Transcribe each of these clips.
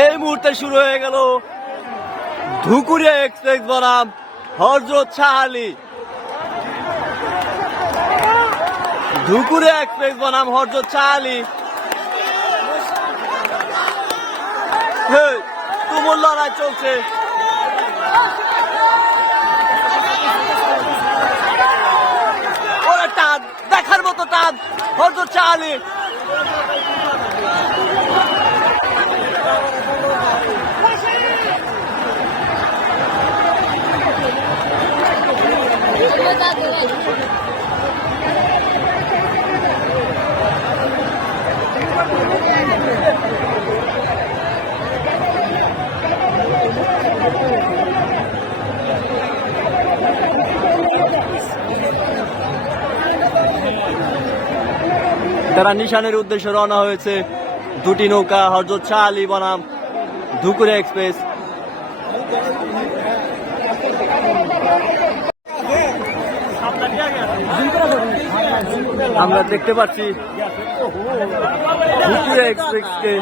এই মুহূর্তে শুরু হয়ে গেল ধুকুরিয়া এক্সপ্রেস বনাম হজরত শাহালি ধুকুরিয়া এক্সপ্রেস বনাম হজরত শাহালি তুমুল লড়াই চলছে। দেখার মতো টান, হজরত শাহালি তারা নিশানের উদ্দেশ্যে রওনা হয়েছে। দুটি নৌকা হরজত শাহ আলী বনাম ধুকুরে এক্সপ্রেস। আমরা দেখতে পাচ্ছি ধুকুরে এক্সপ্রেসকে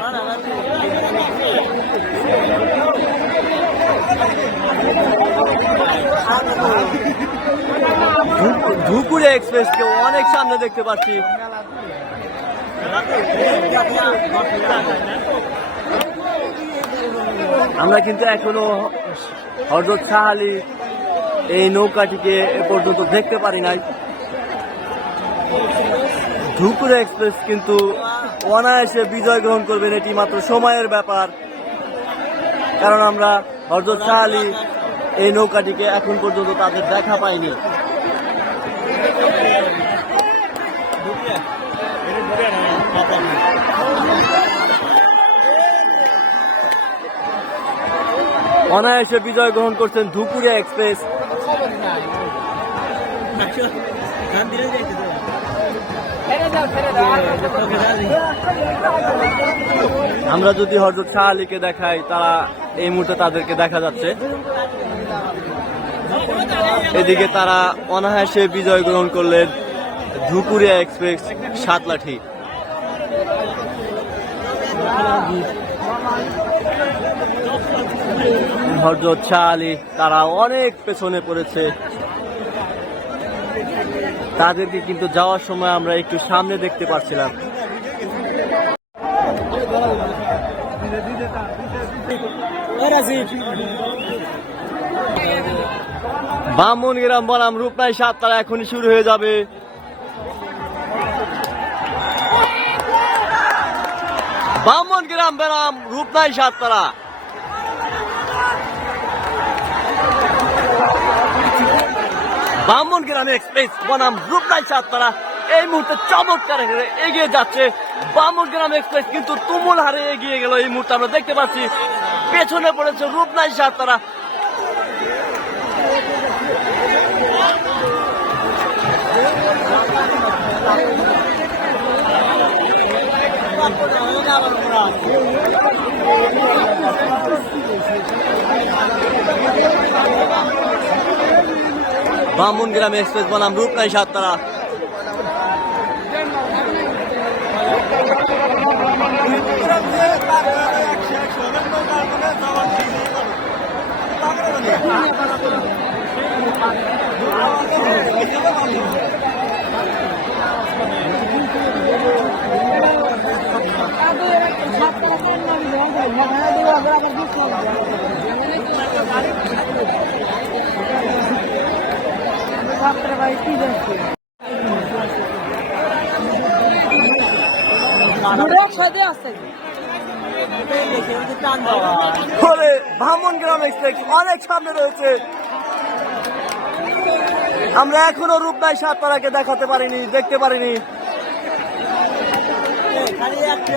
ধুকুরে অনেক সামনে দেখতে পাচ্ছি। আমরা কিন্তু এখনও হজরত শাহ আলী এই নৌকাটিকে এ পর্যন্ত দেখতে পারি নাই। ধুপুর এক্সপ্রেস কিন্তু অনায়াসে বিজয় গ্রহণ করবেন, এটি মাত্র সময়ের ব্যাপার। কারণ আমরা হজরত শাহ আলী এই নৌকাটিকে এখন পর্যন্ত তাদের দেখা পাইনি। অনায়াসে বিজয় গ্রহণ করছেন ধুপুরিয়া এক্সপ্রেস। আমরা যদি হজরত শাহ আলীকে দেখাই, তারা এই মুহূর্তে তাদেরকে দেখা যাচ্ছে। এদিকে তারা অনায়াসে বিজয় গ্রহণ করলেন ধুপুরিয়া এক্সপ্রেস সাতলাঠি। হজরত শাহ আলী, তারা অনেক পেছনে পড়েছে। তাদেরকে কিন্তু যাওয়ার সময় আমরা একটু সামনে দেখতে পাচ্ছিলাম বামন, গ্রাম, বনাম রূপনাই সাত তারা এখনই শুরু হয়ে যাবে। বামন, গ্রাম বেরাম রূপনাই সাত বামন গ্রাম এক্সপ্রেস বনাম রূপনাই সাত তারা এই মুহূর্তে চমৎকার এগিয়ে যাচ্ছে বামন গ্রাম এক্সপ্রেস কিন্তু তুমুল হারে এগিয়ে গেল এই মুহূর্তে আমরা দেখতে পাচ্ছি, পেছনে পড়েছে রূপনাই সাত তারা বামুন গ্রাম এক্সপ্রেস বনাম রূপনাই সাত তারা ফলে বামুন গ্রাম এক্সপ্রেস অনেক সামনে রয়েছে। আমরা এখনও রূপনাই সাত তারাকে দেখাতে পারিনি, দেখতে পারিনি।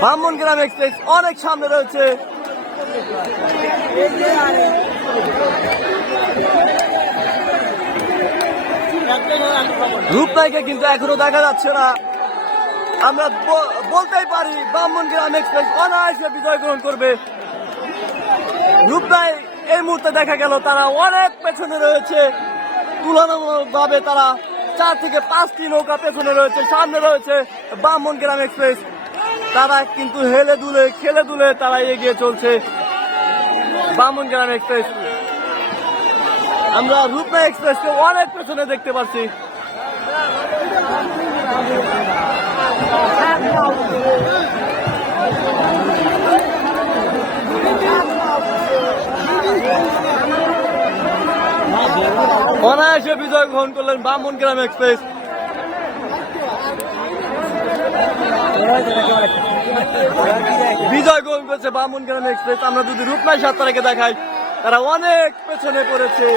বামুন গ্রাম এক্সপ্রেস অনেক সামনে রয়েছে। রূপনাইকে কিন্তু এখনও দেখা যাচ্ছে না। আমরা বলতেই পারি ব্রাহ্মণ গ্রাম এক্সপ্রেস অনায়াসে বিজয় গ্রহণ করবে। রূপনাই এই মুহূর্তে দেখা গেল, তারা অনেক পেছনে রয়েছে। তুলনামূলকভাবে তারা চার থেকে পাঁচটি নৌকা পেছনে রয়েছে, সামনে রয়েছে ব্রাহ্মণ গ্রাম এক্সপ্রেস তারা কিন্তু হেলে দুলে, খেলে দুলে তারা এগিয়ে চলছে বামুনগ্রাম এক্সপ্রেস আমরা রূপনা এক্সপ্রেসকে অনেক পেছনে দেখতে পাচ্ছি। অনায়াসে বিজয় গ্রহণ করলেন বামন গ্রাম এক্সপ্রেস। বিজয় গ্রহণ করেছে বামুনগ্রাম এক্সপ্রেস। আমরা যদি রূপনাই সাত তারিখে দেখাই। তারা অনেক পেছনে পড়েছে।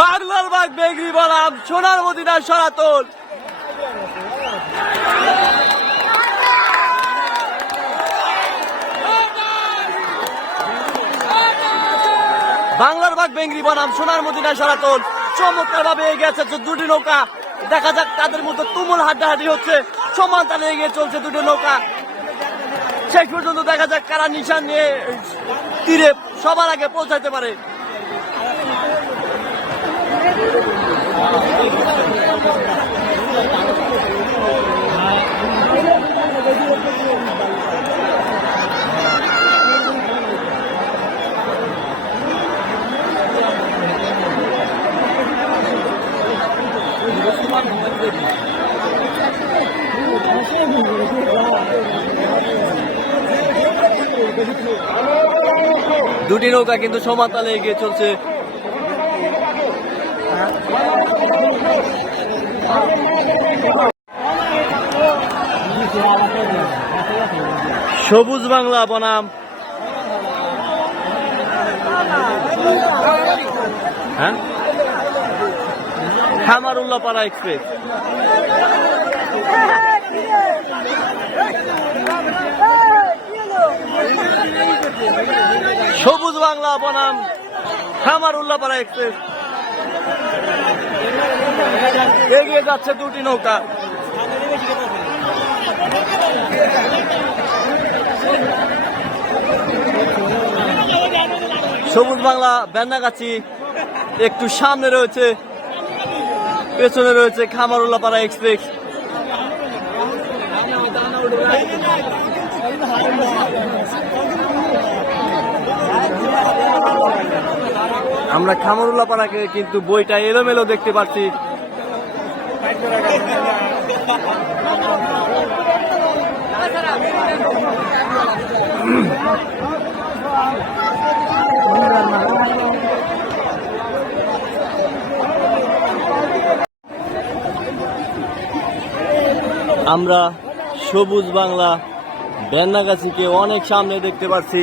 বাংলার বাগ বেগরি সোনার মদিনার সনাতন। বাংলার বাগ বেঙ্গলি বনাম সোনার মদিনা সনাতন। চমৎকার ভাবে এগিয়ে আছে দুটি নৌকা। দেখা যাক তাদের মধ্যে তুমুল হাড্ডাহাড্ডি হচ্ছে। সমান তালে গিয়ে চলছে দুটো নৌকা। শেষ পর্যন্ত দেখা যাক কারা নিশান নিয়ে তীরে সবার আগে পৌঁছাতে পারে। দুটি নৌকা কিন্তু সমান তালে এগিয়ে চলছে। সবুজ বাংলা বনাম। হ্যাঁ? খামারুল্লাহ পাড়া এক্সপ্রেস। সবুজ বাংলা বনাম খামারুল্লাহ পাড়া এক্সপ্রেস। এগিয়ে যাচ্ছে দুটি নৌকা। সবুজ বাংলা, বেন্নাগাছি, একটু সামনে রয়েছে, পেছনে রয়েছে খামারুল্লাহ পাড়া এক্সপ্রেস। আমরা খামারুল্লাহ পাড়াকে কিন্তু বইটা এলোমেলো দেখতে পাচ্ছি। আমরা সবুজ বাংলা বেন্নাগাছিকে অনেক সামনে দেখতে পাচ্ছি।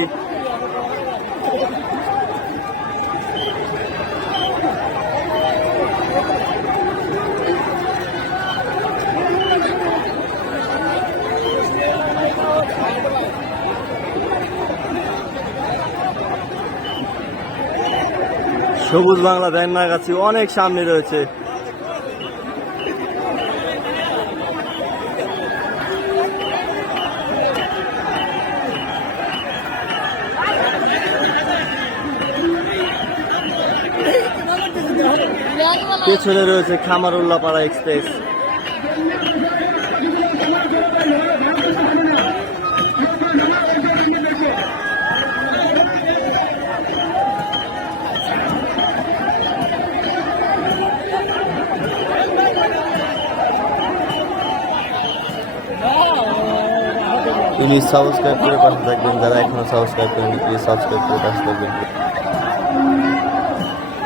সবুজ বাংলা বেন্নাগাছি অনেক সামনে রয়েছে। পেছনে রয়েছে খামারুল্লাহ পাড়া এক্সপ্রেস প্লিজ সাবস্ক্রাইব করে পাশে থাকবেন যারা এখনো সাবস্ক্রাইব করেনি প্লিজ সাবস্ক্রাইব করে পাশে থাকবেন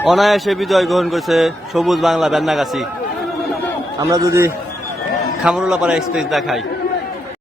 অনায়াসে বিজয় গ্রহণ করেছে সবুজ বাংলা বেন্নাগাছি আমরা যদি খামরুল্লাপাড়া এক্সপ্রেস দেখাই।